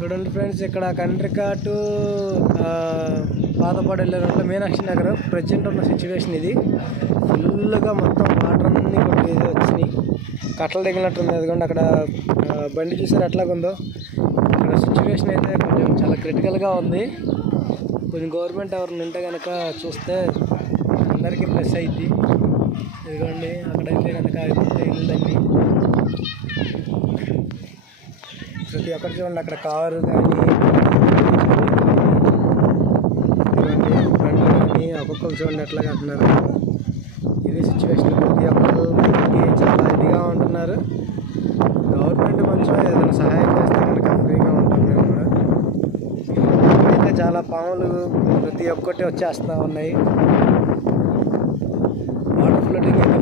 చూడండి ఫ్రెండ్స్, ఇక్కడ కండ్రిక టు పాతపాడు వెళ్ళే రోడ్లో మీనాక్షి నగర్ ప్రజెంట్ ఉన్న సిచ్యువేషన్ ఇది. ఫుల్గా మొత్తం వాటర్ అన్నీ కొట్టి వచ్చినాయి, కట్టలు దిగినట్టుంది. అదిగోండి అక్కడ బండి చూసారు ఎట్లాగుందో. ఇక్కడ సిచ్యువేషన్ అయితే కొంచెం చాలా క్రిటికల్గా ఉంది. కొంచెం గవర్నమెంట్ ఎవరిని ఉంటే కనుక చూస్తే అందరికీ ప్లస్ అయింది. ఇదిగోండి అక్కడైతే కనుక ఇల్లులన్నీ ప్రతి ఒక్కటి చూడండి. అక్కడ కారు కానీ బండ్లు కానీ ఒక్కొక్కరు చూడండి ఎట్లా కట్టున్నారు. ఇది సిచ్యువేషన్. ప్రతి ఒక్కరు చాలా ఇదిగా ఉంటున్నారు. గవర్నమెంట్ కొంచెం ఏదైనా సహాయం చేస్తే కనుక ఫ్రీగా ఉంటాం మేము కూడా. అయితే చాలా పాములు ప్రతి ఒక్కటి వచ్చేస్తూ ఉన్నాయి. వాటర్ ఫ్లోటింగ్ అయితే